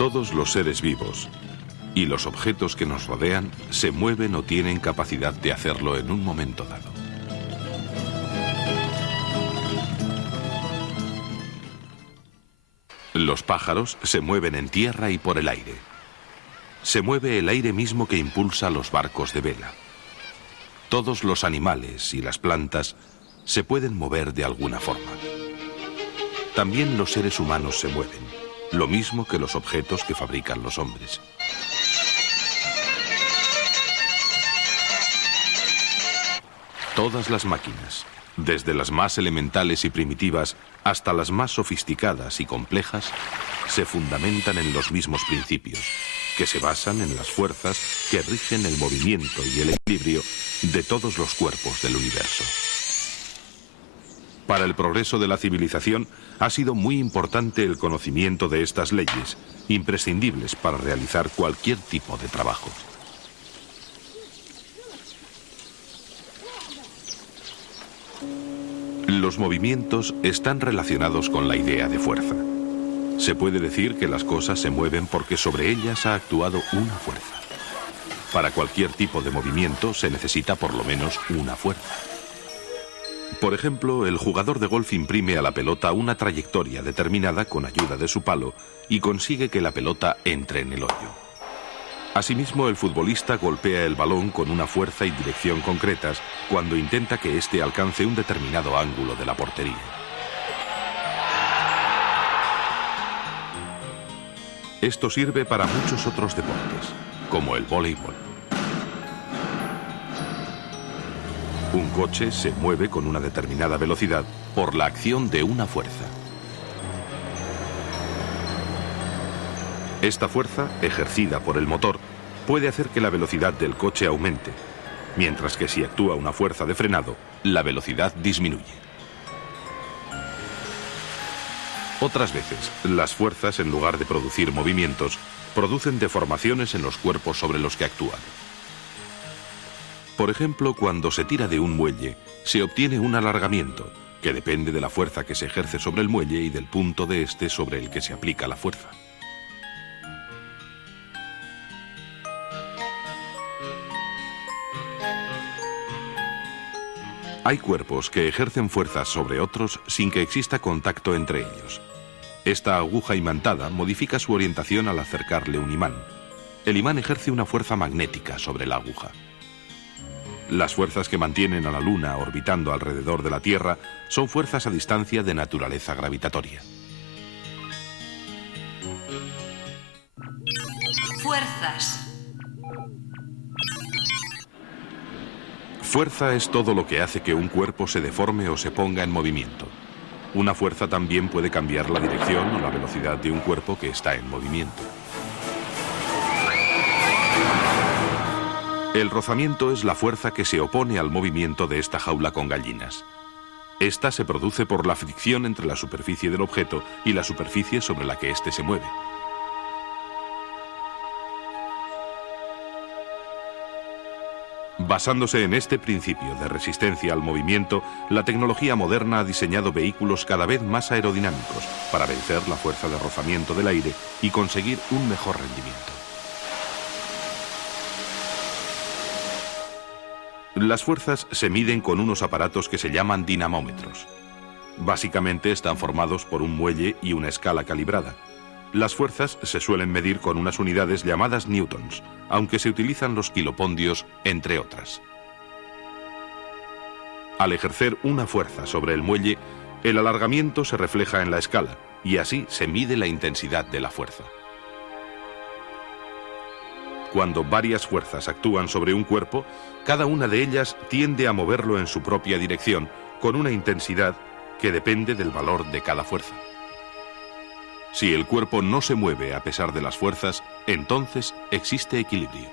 Todos los seres vivos y los objetos que nos rodean se mueven o tienen capacidad de hacerlo en un momento dado. Los pájaros se mueven en tierra y por el aire. Se mueve el aire mismo que impulsa los barcos de vela. Todos los animales y las plantas se pueden mover de alguna forma. También los seres humanos se mueven, lo mismo que los objetos que fabrican los hombres. Todas las máquinas, desde las más elementales y primitivas hasta las más sofisticadas y complejas, se fundamentan en los mismos principios, que se basan en las fuerzas que rigen el movimiento y el equilibrio de todos los cuerpos del universo. Para el progreso de la civilización ha sido muy importante el conocimiento de estas leyes, imprescindibles para realizar cualquier tipo de trabajo. Los movimientos están relacionados con la idea de fuerza. Se puede decir que las cosas se mueven porque sobre ellas ha actuado una fuerza. Para cualquier tipo de movimiento se necesita por lo menos una fuerza. Por ejemplo, el jugador de golf imprime a la pelota una trayectoria determinada con ayuda de su palo y consigue que la pelota entre en el hoyo. Asimismo, el futbolista golpea el balón con una fuerza y dirección concretas cuando intenta que éste alcance un determinado ángulo de la portería. Esto sirve para muchos otros deportes, como el voleibol. Un coche se mueve con una determinada velocidad por la acción de una fuerza. Esta fuerza, ejercida por el motor, puede hacer que la velocidad del coche aumente, mientras que si actúa una fuerza de frenado, la velocidad disminuye. Otras veces, las fuerzas, en lugar de producir movimientos, producen deformaciones en los cuerpos sobre los que actúan. Por ejemplo, cuando se tira de un muelle, se obtiene un alargamiento, que depende de la fuerza que se ejerce sobre el muelle y del punto de este sobre el que se aplica la fuerza. Hay cuerpos que ejercen fuerzas sobre otros sin que exista contacto entre ellos. Esta aguja imantada modifica su orientación al acercarle un imán. El imán ejerce una fuerza magnética sobre la aguja. Las fuerzas que mantienen a la Luna orbitando alrededor de la Tierra son fuerzas a distancia de naturaleza gravitatoria. Fuerzas. Fuerza es todo lo que hace que un cuerpo se deforme o se ponga en movimiento. Una fuerza también puede cambiar la dirección o la velocidad de un cuerpo que está en movimiento. El rozamiento es la fuerza que se opone al movimiento de esta jaula con gallinas. Esta se produce por la fricción entre la superficie del objeto y la superficie sobre la que éste se mueve. Basándose en este principio de resistencia al movimiento, la tecnología moderna ha diseñado vehículos cada vez más aerodinámicos para vencer la fuerza de rozamiento del aire y conseguir un mejor rendimiento. Las fuerzas se miden con unos aparatos que se llaman dinamómetros. Básicamente están formados por un muelle y una escala calibrada. Las fuerzas se suelen medir con unas unidades llamadas newtons, aunque se utilizan los kilopondios, entre otras. Al ejercer una fuerza sobre el muelle, el alargamiento se refleja en la escala y así se mide la intensidad de la fuerza. Cuando varias fuerzas actúan sobre un cuerpo, cada una de ellas tiende a moverlo en su propia dirección, con una intensidad que depende del valor de cada fuerza. Si el cuerpo no se mueve a pesar de las fuerzas, entonces existe equilibrio.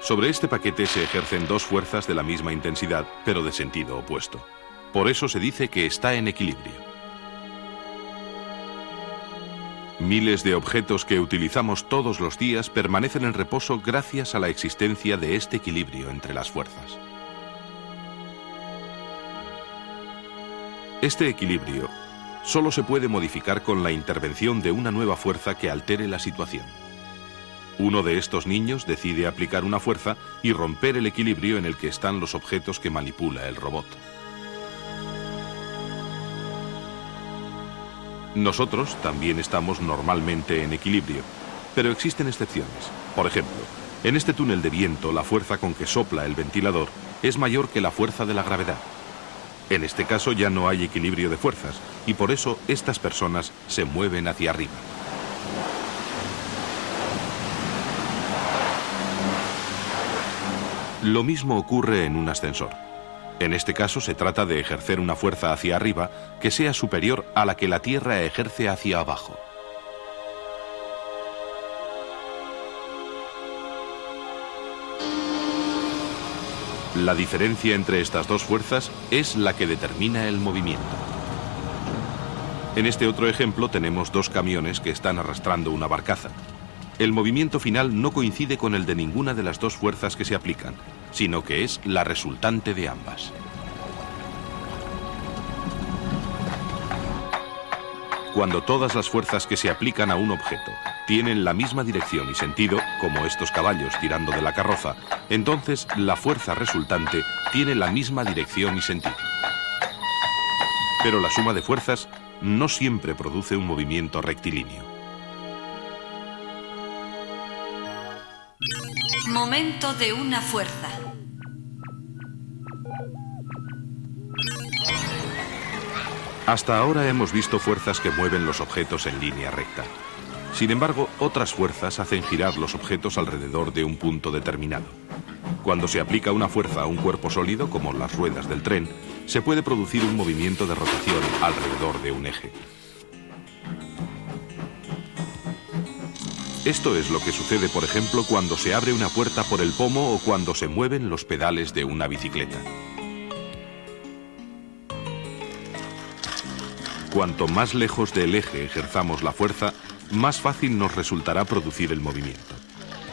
Sobre este paquete se ejercen dos fuerzas de la misma intensidad, pero de sentido opuesto. Por eso se dice que está en equilibrio. Miles de objetos que utilizamos todos los días permanecen en reposo gracias a la existencia de este equilibrio entre las fuerzas. Este equilibrio solo se puede modificar con la intervención de una nueva fuerza que altere la situación. Uno de estos niños decide aplicar una fuerza y romper el equilibrio en el que están los objetos que manipula el robot. Nosotros también estamos normalmente en equilibrio, pero existen excepciones. Por ejemplo, en este túnel de viento la fuerza con que sopla el ventilador es mayor que la fuerza de la gravedad. En este caso ya no hay equilibrio de fuerzas y por eso estas personas se mueven hacia arriba. Lo mismo ocurre en un ascensor. En este caso se trata de ejercer una fuerza hacia arriba que sea superior a la que la Tierra ejerce hacia abajo. La diferencia entre estas dos fuerzas es la que determina el movimiento. En este otro ejemplo tenemos dos camiones que están arrastrando una barcaza. El movimiento final no coincide con el de ninguna de las dos fuerzas que se aplican, sino que es la resultante de ambas. Cuando todas las fuerzas que se aplican a un objeto tienen la misma dirección y sentido, como estos caballos tirando de la carroza, entonces la fuerza resultante tiene la misma dirección y sentido. Pero la suma de fuerzas no siempre produce un movimiento rectilíneo. Momento de una fuerza. Hasta ahora hemos visto fuerzas que mueven los objetos en línea recta. Sin embargo, otras fuerzas hacen girar los objetos alrededor de un punto determinado. Cuando se aplica una fuerza a un cuerpo sólido, como las ruedas del tren, se puede producir un movimiento de rotación alrededor de un eje. Esto es lo que sucede, por ejemplo, cuando se abre una puerta por el pomo o cuando se mueven los pedales de una bicicleta. Cuanto más lejos del eje ejerzamos la fuerza, más fácil nos resultará producir el movimiento.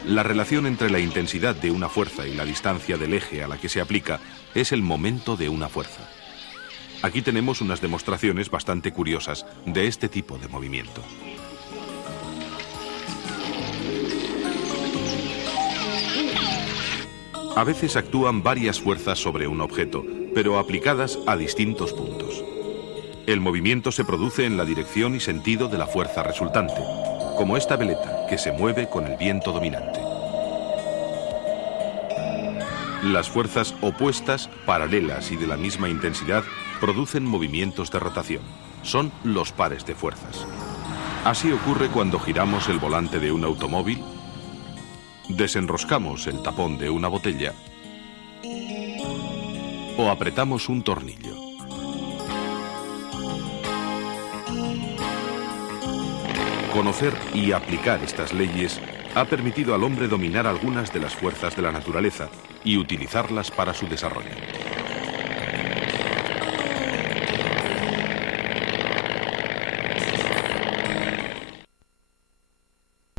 La relación entre la intensidad de una fuerza y la distancia del eje a la que se aplica es el momento de una fuerza. Aquí tenemos unas demostraciones bastante curiosas de este tipo de movimiento. A veces actúan varias fuerzas sobre un objeto, pero aplicadas a distintos puntos. El movimiento se produce en la dirección y sentido de la fuerza resultante, como esta veleta que se mueve con el viento dominante. Las fuerzas opuestas, paralelas y de la misma intensidad producen movimientos de rotación. Son los pares de fuerzas. Así ocurre cuando giramos el volante de un automóvil, desenroscamos el tapón de una botella o apretamos un tornillo. Conocer y aplicar estas leyes ha permitido al hombre dominar algunas de las fuerzas de la naturaleza y utilizarlas para su desarrollo.